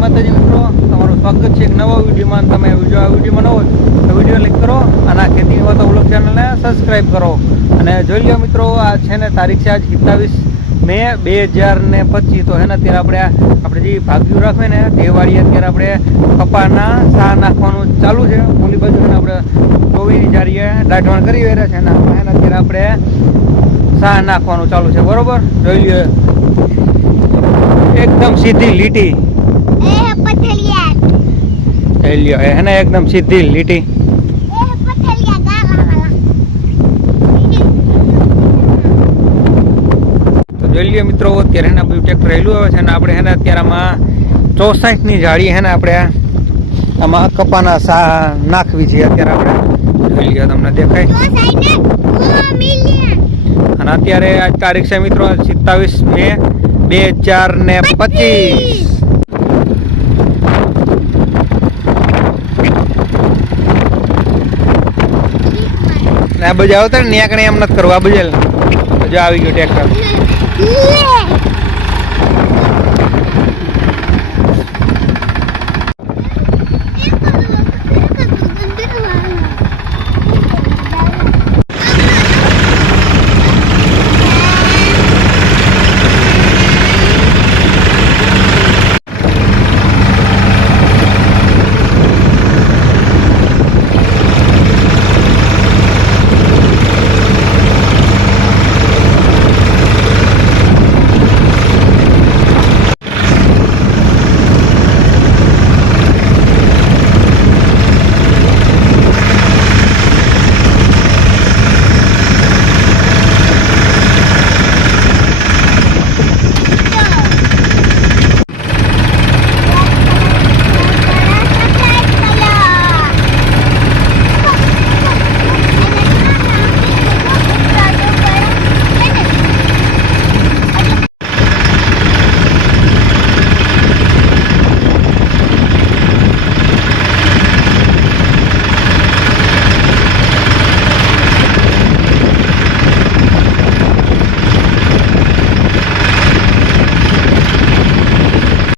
માતાજી મિત્રો, તમારું સ્વાગત છે એક નવા વિડીયોમાં. તમે વીડિયો આ વિડીયોમાં ન હોય તો વીડિયો લાઈક કરો અને આ ખેતી વાતો તો વ્લોગ ચેનલને સબસ્ક્રાઈબ કરો. અને જોઈ લો મિત્રો, આ છે ને તારીખ છે આજ સત્તાવીસ મે બે હજાર ને પચીસ. તો હે અત્યારે આપણે આપણે જે ભાગ્યું રાખવે ને તે વાળી અત્યારે આપણે કપાના સા નાખવાનું ચાલુ છે. ઓલી બાજુ આપણે કોવીની જારીએ દાઢવાણ કરી રહ્યા છે અને આમાં અત્યારે આપણે સા નાખવાનું ચાલુ છે. બરોબર? જોઈ લો એકદમ સીધી લીટી. એ લ્યો હે ને એકદમ સીધી લીટી. એ તો જોઈ લઈએ મિત્રો અત્યારે એના બધું ટ્રેક્ટર હેલું આવે છે અને આપણે એને અત્યારે આમાં ચોસાઠની જાળી હે ને આપણે આમાં કપાના સા નાખવી છે અત્યારે આપણે. જોઈ લ્યો તમને દેખાય? અને અત્યારે આજ તારીખ છે મિત્રો સત્તાવીસ મે બે હજાર ને પચીસ ને આ બાજુ આવતા ને કણે એમ નથી કરવું. આ બાજુ જો આવી ગયો ટ્રેક્ટર. લે